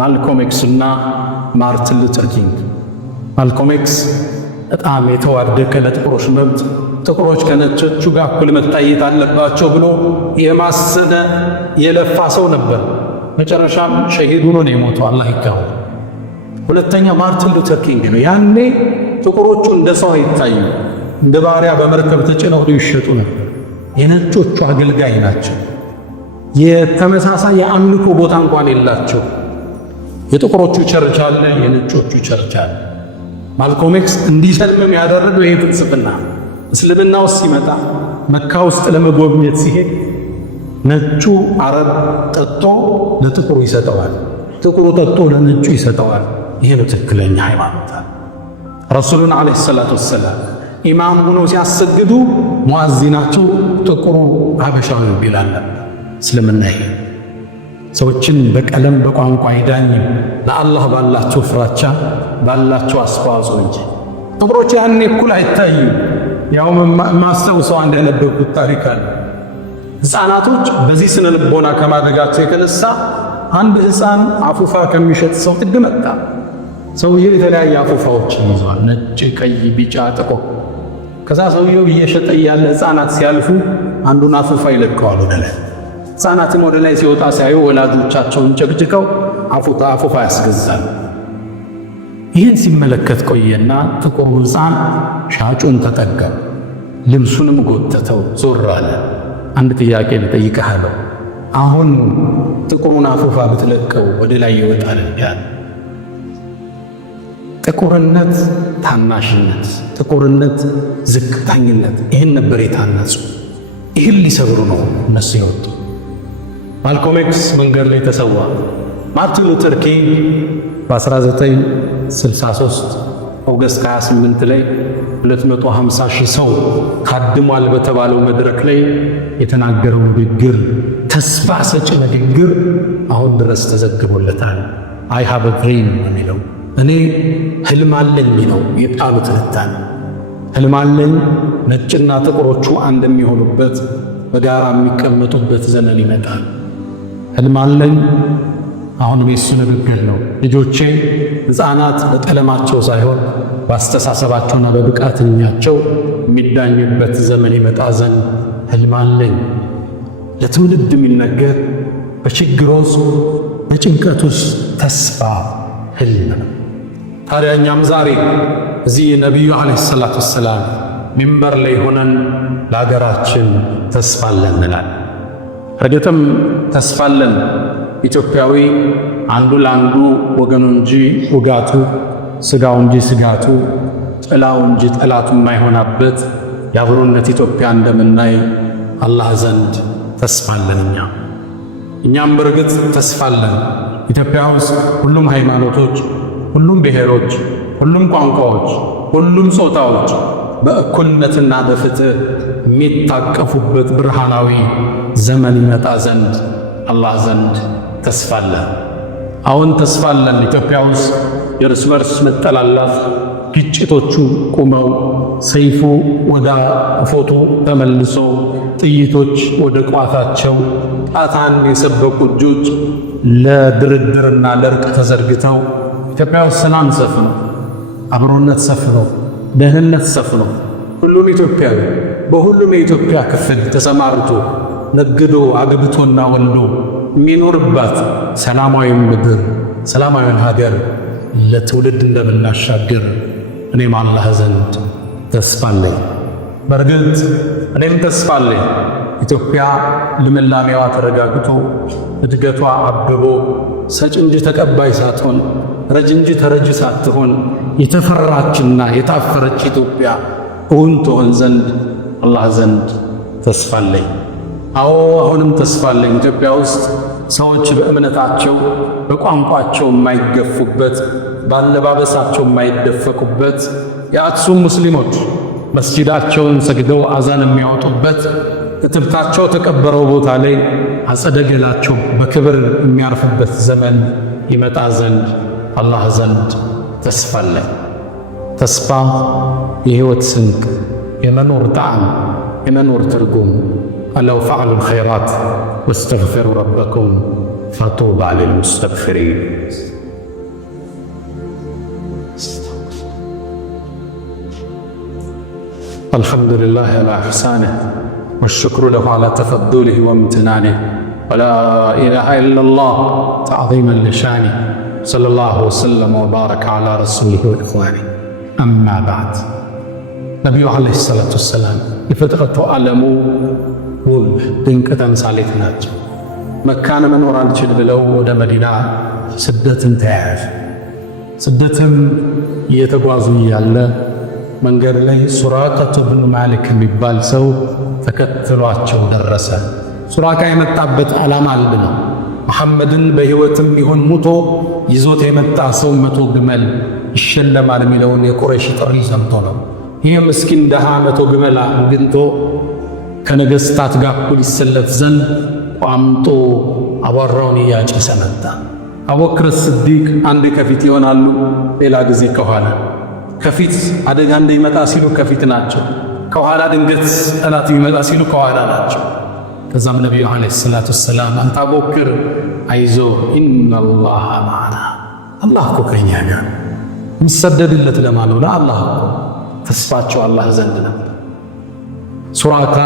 ማልኮም ኤክስ እና ማርቲን ሉተር ኪንግ። ማልኮም ኤክስ በጣም የተዋደቀ ለጥቁሮች መብት ጥቁሮች ከነጮቹ ጋር እኩል መታየት አለባቸው ብሎ የማሰነ የለፋ ሰው ነበር። መጨረሻም ሸሂድ ሆኖ ነው የሞተው፣ አላህ ይርሐመው። ሁለተኛ ማርቲን ሉተር ኪንግ ነው። ያኔ ጥቁሮቹ እንደ ሰው አይታዩ፣ እንደ ባሪያ በመርከብ ተጭነው ይሸጡ ነበር። የነጮቹ አገልጋይ ናቸው። የተመሳሳይ የአምልኮ ቦታ እንኳን የላቸው። የጥቁሮቹ ቸርች አለ፣ የነጮቹ ቸርች አለ። ማልኮም ኤክስ እንዲሰልም ያደረገው ይሄ ፍልስፍና እስልምና ውስጥ ሲመጣ መካ ውስጥ ለመጎብኘት ሲሄድ ነጩ አረብ ጠጦ ለጥቁሩ ይሰጠዋል፣ ጥቁሩ ጠጦ ለነጩ ይሰጠዋል። ይሄ ነው ትክክለኛ ሃይማኖት። ረሱሉን ዓለይሂ ሰላቱ ወሰላም ኢማም ሆነው ሲያሰግዱ ሙአዚናቸው ጥቁሩ ሀበሻዊ ቢላል ነበር። እስልምና ይሄ ሰዎችን በቀለም በቋንቋ አይዳኝም፣ ለአላህ ባላቸው ፍራቻ ባላቸው አስተዋጽኦ እንጂ። ጥቁሮች ያኔ እኩል አይታዩም። ያው ማስተውሰው አንድ ያነበብኩት ታሪክ አለ። ሕፃናቶች በዚህ ስነ ልቦና ከማደጋቸው የተነሳ አንድ ሕፃን አፉፋ ከሚሸጥ ሰው ጥግ መጣ። ሰውየው የተለያየ አፉፋዎችን ይዟል፣ ነጭ፣ ቀይ፣ ቢጫ፣ ጥቁር። ከዛ ሰውየው እየሸጠ ያለ ሕፃናት ሲያልፉ አንዱን አፉፋ ይለቀዋል ወደ ላይ። ሕፃናትም ወደ ላይ ሲወጣ ሲያዩ ወላጆቻቸውን ጨቅጭቀው አፉፋ ያስገዛል። ይህን ሲመለከት ቆየና ጥቁሩ ሕፃን ሻጩን ተጠጋ፣ ልብሱንም ጎተተው፣ ዞር አለ። አንድ ጥያቄ ልጠይቅህ አለው። አሁን ጥቁሩን አፉፋ ብትለቀው ወደ ላይ ይወጣል እንዲያል። ጥቁርነት ታናሽነት፣ ጥቁርነት ዝቅተኝነት፣ ይህን ነበር የታነጹ። ይህን ሊሰብሩ ነው እነሱ የወጡ። ማልኮም ኤክስ መንገድ ላይ ተሰዋ። ማርቲን ሉተር ኪንግ በ1963 ኦገስት 28 ላይ 250 ሺህ ሰው ታድሟል በተባለው መድረክ ላይ የተናገረው ንግግር፣ ተስፋ ሰጪ ንግግር አሁን ድረስ ተዘግቦለታል። አይ ሃቭ አ ድሪም የሚለው እኔ ህልም አለኝ ነው የቃሉ ትንታኔ። ህልም አለኝ ነጭና ጥቁሮቹ አንድ የሚሆኑበት በጋራ የሚቀመጡበት ዘመን ይመጣል። ህልም አለኝ አሁንም የሱ ንግግር ነው። ልጆቼ ሕፃናት በቀለማቸው ሳይሆን በአስተሳሰባቸውና በብቃተኛቸው የሚዳኙበት ዘመን ይመጣ ዘንድ ህልም አለኝ። ለትውልድ የሚነገር በችግሮች በጭንቀቶች ተስፋ ህልም ነው። ታዲያ እኛም ዛሬ እዚህ ነቢዩ ዓለይሂ ሰላቱ ወሰላም ሚንበር ላይ ሆነን ለሀገራችን ተስፋ አለን እንላለን። እርግጥም ተስፋ አለን። ኢትዮጵያዊ አንዱ ለአንዱ ወገኑ እንጂ ውጋቱ፣ ስጋው እንጂ ስጋቱ፣ ጥላው እንጂ ጠላቱ የማይሆናበት የአብሮነት ኢትዮጵያ እንደምናይ አላህ ዘንድ ተስፋ አለን። እኛም በርግጥ ተስፋ አለን። ኢትዮጵያ ውስጥ ሁሉም ሃይማኖቶች፣ ሁሉም ብሔሮች፣ ሁሉም ቋንቋዎች፣ ሁሉም ጾታዎች በእኩልነትና በፍትህ የሚታቀፉበት ብርሃናዊ ዘመን ይመጣ ዘንድ አላህ ዘንድ ተስፋ አለን። አሁን ተስፋ አለን። ኢትዮጵያ ውስጥ የእርስ በርስ መጠላላት፣ ግጭቶቹ ቁመው፣ ሰይፉ ወደ ፎቶ ተመልሶ፣ ጥይቶች ወደ ቋታቸው፣ ጣታን የሰበቁ እጆች ለድርድርና ለእርቅ ተዘርግተው ኢትዮጵያ ውስጥ ሰላም ሰፍኖ፣ አብሮነት ሰፍኖ፣ ደህንነት ሰፍኖ ሁሉም ኢትዮጵያዊ በሁሉም የኢትዮጵያ ክፍል ተሰማርቶ ነግዶ አግብቶና ወልዶ የሚኖርባት ሰላማዊ ምድር፣ ሰላማዊን ሀገር ለትውልድ እንደምናሻገር እኔም አላህ ዘንድ ተስፋ አለኝ። በርግጥ እኔም ተስፋ አለኝ። ኢትዮጵያ ልምላሜዋ ተረጋግቶ እድገቷ አብቦ ሰጭ እንጂ ተቀባይ ሳትሆን ረጅ እንጂ ተረጅ ሳትሆን የተፈራችና የታፈረች ኢትዮጵያ እውን ትሆን ዘንድ አላህ ዘንድ ተስፋ አለኝ። አዎ አሁንም ተስፋ አለኝ። ኢትዮጵያ ውስጥ ሰዎች በእምነታቸው በቋንቋቸው የማይገፉበት፣ ባለባበሳቸው የማይደፈቁበት፣ የአክሱም ሙስሊሞች መስጂዳቸውን ሰግደው አዛን የሚያወጡበት፣ እትብታቸው ተቀበረው ቦታ ላይ አጸደ ገላቸው በክብር የሚያርፍበት ዘመን ይመጣ ዘንድ አላህ ዘንድ ተስፋ አለኝ። ተስፋ የህይወት ስንቅ፣ የመኖር ጣዕም፣ የመኖር ትርጉም። አለው ፈዕሉ ልኸይራት ወስተግፊሩ ረበኩም ፈጡባ ሊልሙስተግፊሪን። አልሐምዱሊላህ ዐላ ኢሕሳኒህ ወሽክሩ ለሁ ዐላ ተፈዱሊህ ወምትናኒህ ወላ ኢላሃ ኢለላህ ተዕዚመን ሊሻኒህ ሰለላሁ ወሰለም ወባረከ ዐላ ረሱሊህ ወኢኽዋኒህ። አማ በዕድ ነቢዩ ዓለይሂ ሰላቱ ወሰላም የፍጥረቱ ዓለሙ ውብ ድንቅ ተምሳሌት ናቸው። መካን መኖር አልችል ብለው ወደ መዲና ስደትን ተያያዙ። ስደትም እየተጓዙ እያለ መንገድ ላይ ሱራቀቱ ብኑ ማሊክ የሚባል ሰው ተከትሏቸው ደረሰ። ሱራቃ የመጣበት ዓላማ አንድ ነው። መሐመድን በሕይወትም ይሁን ሙቶ ይዞት የመጣ ሰው 100 ግመል ይሸለማል የሚለውን የቁረይሽ ጥሪ ሰምቶ ነው። ይህ ምስኪን ደሃ 100 ግመል አግኝቶ ከነገሥታት ጋር እኩል ይሰለፍ ዘንድ ቋምጦ አቧራውን እያጨሰ መጣ። አቡበክር ስዲቅ አንዴ ከፊት ይሆናሉ፣ ሌላ ጊዜ ከኋላ። ከፊት አደጋ እንደሚመጣ ሲሉ ከፊት ናቸው፣ ከኋላ ድንገት ጠላት የሚመጣ ሲሉ ከኋላ ናቸው። ከዛም ነቢዩ ዓለይሂ ሰላቱ ወሰላም አንተ አቡበክር አይዞ ኢነላህ ማዕና፣ አላህ እኮ ከእኛ ጋር የሚሰደድለት ለማን ነው? ለአላህ እኮ። ተስፋቸው አላህ ዘንድ ነበር። ሱራቃ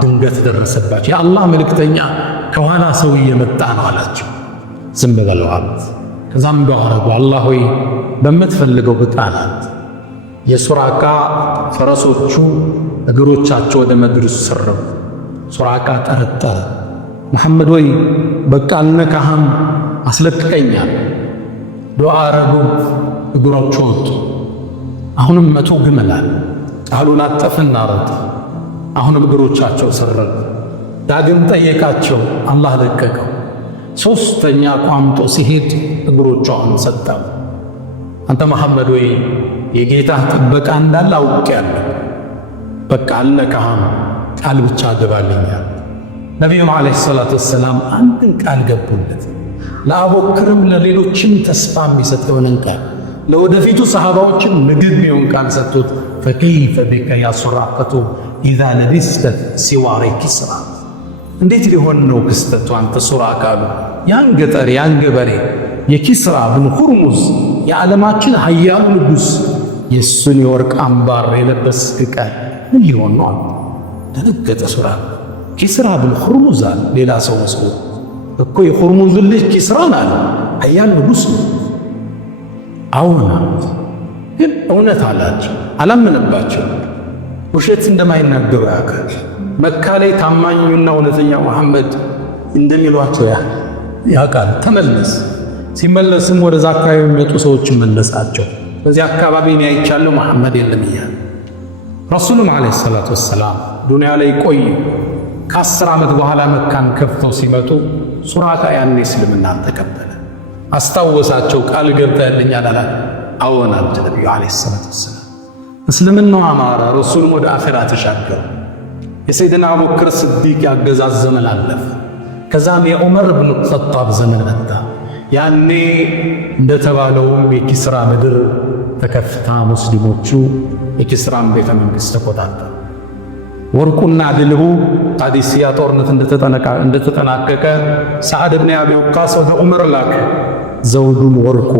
ድንገት ደረሰባቸው። የአላህ መልእክተኛ ከኋላ ሰው እየመጣ ነው አላቸው። ዝም በለው አሉት። ከዛም ዱዓ አረጉ፣ አላህ ሆይ በምትፈልገው ብቃናት። የሱራቃ ፈረሶቹ እግሮቻቸው ወደ ምድር ሰረቡ። ሱራቃ ጠረጠረ። መሐመድ ወይ በቃ አልነካህም፣ አስለቅቀኛል። ዱዓ አረጉ፣ እግሮቹ ወጡ። አሁንም 100 ግመላል ቃሉን አጠፍና ሮጠ። አሁንም እግሮቻቸው ሰረጉ። ዳግም ጠየቃቸው፣ አላህ ለቀቀው። ሶስተኛ ቋምጦ ሲሄድ እግሮቿን ሰጠው። አንተ መሐመድ ወይ የጌታህ ጥበቃ እንዳለ አውቄያለሁ፣ በቃ አልነካህም፣ ቃል ብቻ ገባልኛል። ነቢዩም ዓለይሂ ሰላቱ ወሰላም አንድን ቃል ገቡለት። ለአቡበክርም ለሌሎችም ተስፋ የሚሰጠውን ቃል፣ ለወደፊቱ ሰሃባዎችም ምግብ የሚሆን ቃል ሰጡት። ፈከይፈ ቢከ ያ ሱራቀቱ ኢዛ ለቢስተ ሲዋሪ ኪስራ። እንዴት ሊሆን ነው ክስተቱ አንተ ሱራቃ አሉ። ያን ገጠር ያን ገበሬ የኪስራ ብን ሁርሙዝ የዓለማችን ሀያሉ ንጉሥ የእሱን የወርቅ አምባር የለበስክ ቀን ምን ሊሆን ነው? ደነገጠ ሱራቃ። ኪስራ ብን ሁርሙዝ አለ። ሌላ ሰው መስሎ እኮ የሁርሙዝን ልጅ ኪስራን አለ። ሀያል ንጉሥ ነው። አዎና ግን እውነት አላቸው። አላመነባቸው። ውሸት እንደማይናገሩ ያውቃል። መካ ላይ ታማኙና እውነተኛ መሐመድ እንደሚሏቸው ያውቃል። ተመለስ። ሲመለስም ወደዛ አካባቢ የሚመጡ ሰዎች መለሳቸው። በዚህ አካባቢ እኔ አይቻለሁ መሐመድ የለም እያለ። ረሱሉም ዓለይሂ ሰላቱ ወሰላም ዱንያ ላይ ቆዩ። ከ10 ዓመት በኋላ መካን ከፍተው ሲመጡ ሱራቃ ያኔ እስልምናን ተቀበለ። አስታወሳቸው። ቃል ገብተህልኛል አላት። አዎን አሉት ነቢዩ ዓለይሂ ሰላቱ ወሰላም። እስልምናው አማረ። ረሱሉም ወደ አኺራ ተሻገሩ። የሰይድና አቡበክር ስዲቅ ያገዛዝ ዘመን አለፈ። ከዛም የዑመር ብን ኸጣብ ዘመን መጣ። ያኔ እንደተባለውም የኪስራ ምድር ተከፍታ ሙስሊሞቹ የኪስራን ቤተ መንግሥት ተቆጣጠሩ። ወርቁና ድልቡ ቃዲስያ ጦርነት እንደተጠናቀቀ ሰዓድ ብን አቢ ወቃስ ወደ ዑመር ላከ። ዘውዱን ወርቁ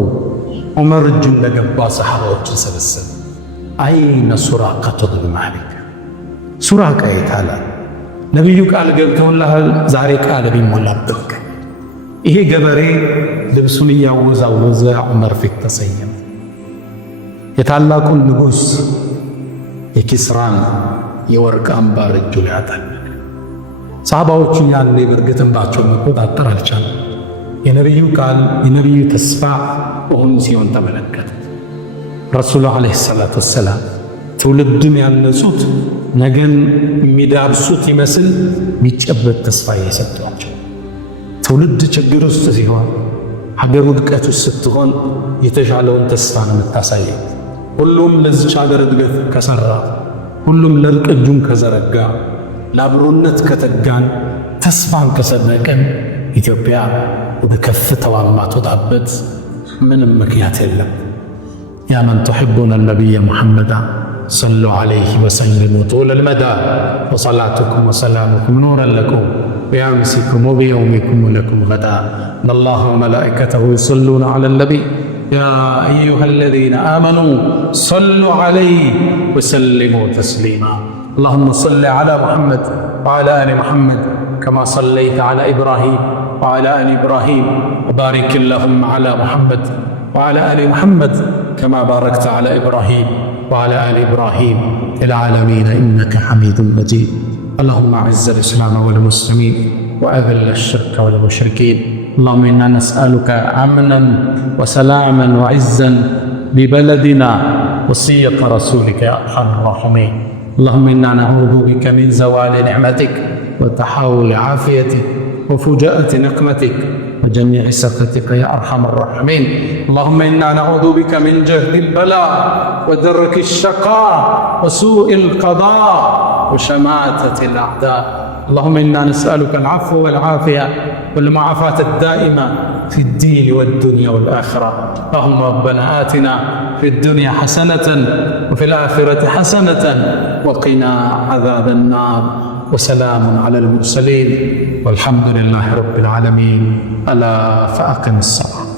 ዑመር እጅ እንደገባ ሰሓባዎችን ሰበሰበ። አይነ ሱራቀቱ ብን ማሊክ፣ ሱራቃ የታለ? ነቢዩ ቃል ገብተውልሃል፣ ዛሬ ቃል ቢሞላበት። ይሄ ገበሬ ልብሱን እያወዛወዘ ዑመር ፊት ተሰየመ። የታላቁን ንጉሥ የኪስራን የወርቅ አምባር እጁን ያጠለቀ። ሰሃባዎቹ ያኔ በእርግጥ እንባቸውን መቆጣጠር አልቻለም። የነቢዩ ቃል የነቢዩ ተስፋ እውን ሲሆን ተመለከተ። ረሱሉ ዓለይሂ ሰላቱ ወሰላም ትውልድን ያነጹት ነገን የሚዳብሱት ይመስል የሚጨበት ተስፋ እየሰጧቸው። ትውልድ ችግር ውስጥ ሲሆን፣ ሀገር ውድቀት ውስጥ ስትሆን የተሻለውን ተስፋ ነው የምታሳየው። ሁሉም ለዚች ሀገር እድገት ከሠራ፣ ሁሉም ለእርቅ እጁን ከዘረጋ፣ ለአብሮነት ከተጋን፣ ተስፋን ከሰነቅን ኢትዮጵያ ወደ ከፍታዋ ማትወጣበት ምንም ምክንያት የለም። ያ መን ቱሒቡነ ነቢየ ሙሐመዳ ሰሉ ዐለይሂ ወሰሊሙ ጡለል መዳ ወሰላቱኩም ወሰላሙኩም ኑረን ለኩም ቢአምሲኩም ወቢየውሚኩም ወለኩም ገዳ ኢነላሀ ወመላኢከተሁ ዩሰሉነ ዐለን ነቢይ ያ አዩሃ አለዚነ አመኑ ሰሉ ዐለይሂ ወሰሊሙ ተስሊማ اللهم صل على محمد وعلى آل محمد كما صليت على إبراهيم وعلى آل إبراهيم وبارك اللهم على محمد وعلى آل محمد كما باركت على إبراهيم وعلى آل إبراهيم في العالمين إنك حميد مجيد. اللهم أعز الإسلام والمسلمين وأذل الشرك والمشركين. اللهم إنا نسألك أمنا وسلاما وعزا ببلدنا وصية رسولك يا أرحم الراحمين. اللهم إنا نعوذ بك من زوال نعمتك وتحول عافيتك وفجاءة نقمتك وجميع سخطك يا أرحم الراحمين. اللهم إنا نعوذ بك من جهد البلاء ودرك الشقاء وسوء القضاء وشماتة الأعداء. اللهم إنا نسألك العفو والعافية والمعافاة الدائمة في الدين والدنيا والآخرة. اللهم ربنا آتنا في الدنيا حسنة وفي الآخرة حسنة وقنا عذاب النار. وسلام على المرسلين والحمد لله رب العالمين. ألا فأقم الصلاة.